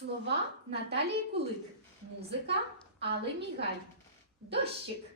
Слова Наталії Кулик. Музика Али Мігай. Дощик.